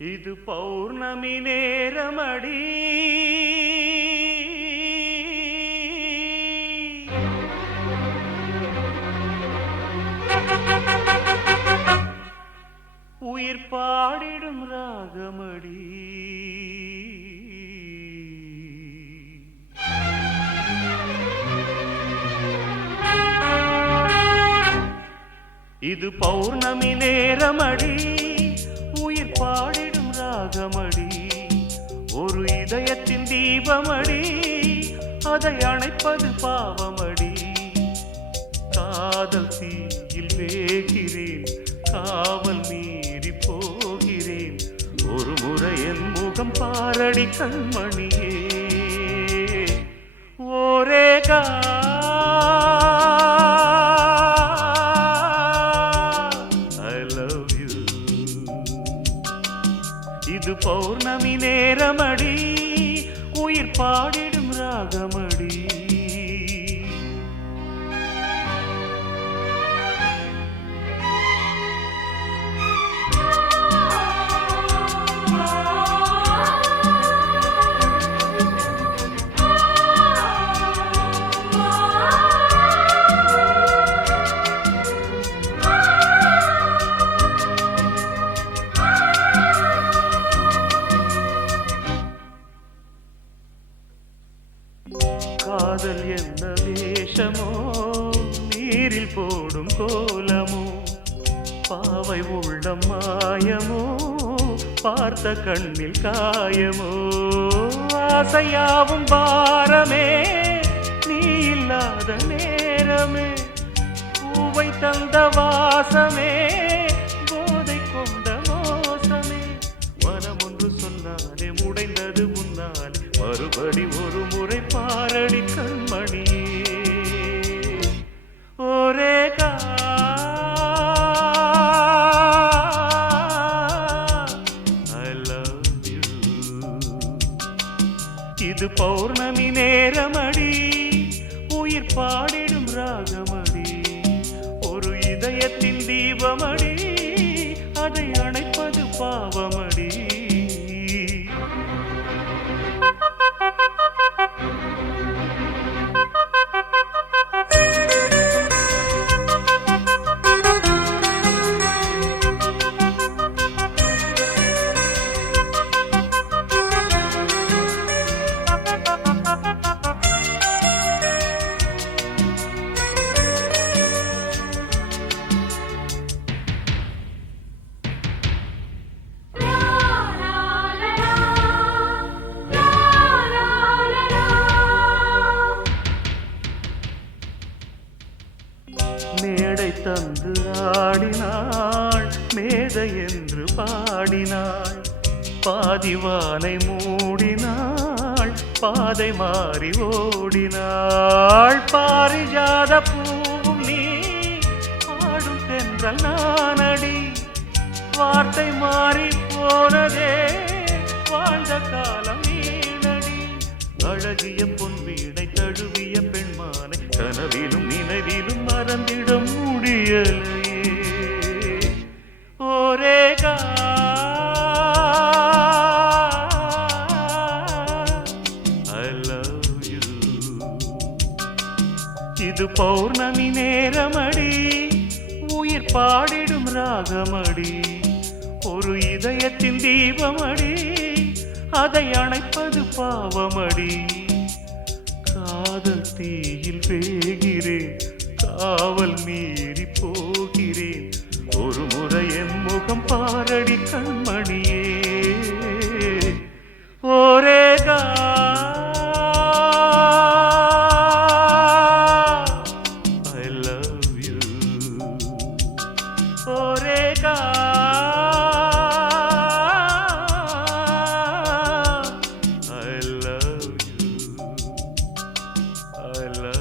இது பௌர்ணமி நேரமடி உயிர் பாடிடும் ராகமடி இது பௌர்ணமி நேரமடி உயிர் பாடிடும் ராகமடி ஒரு இதயத்தின் தீபமடி அதை அணைப்பது பாவமடி காதல் தீயில் வேகிறேன் காவல் மீறி போகிறேன் ஒரு முறை என் முகம் பாரடி கண்மணியே ஓரேகா இது பௌர்ணமி நேரமடி உயிர் பாடிடும் ராகமடி காதல் என்ன வேஷமோ நீரில் போடும் கோலமோ பாவை உள்ளம் மாயமோ பார்த்த கண்ணில் காயமோ ஆசையாவும் பாரமே நீ இல்லாத நேரமே பூவை தந்த வாசமே போதை கொண்ட மோசமே மனம் ஒன்று சொன்னாலே முடைந்தது முன்னாலே மறுபடி ஒரு முறை பாரடி கண்மணியே ஓரேகா I love you இது பௌர்ணமி நேரமடி உயிர் பாடிடும் ராகமடி ஒரு இதயத்தின் தீபமடி அதை அணைப்பது பாவமடி மேடை தந்து ஆடினாள் மேதை என்று பாடினாள் பாதிவானை மூடினாள் பாதை மாறி ஓடினாள் பாரிஜாத பூவும் நீ பாடும் தென்றல் நானடி வார்த்தை மாறி போனதே வாழ்ந்த காலம் நீனடி அழகிய பொன் வீணை தழுவிய பெண்மானை கனவிலும் நினைவிலும் மறந்திட முடியலையே ஓரேகா I love you இது பௌர்ணமி நேரமடி உயிர் பாடிடும் ராகமடி ஒரு இதயத்தின் தீபமடி அதை அணைப்பது பாவமடி காதல் தீயில் வேகிறேன் காவல் மீறி போகிறேன் ஒரு முறை என் முகம் பாரடி கண்மணியே ஓரேகா I love you ஓரேகா I love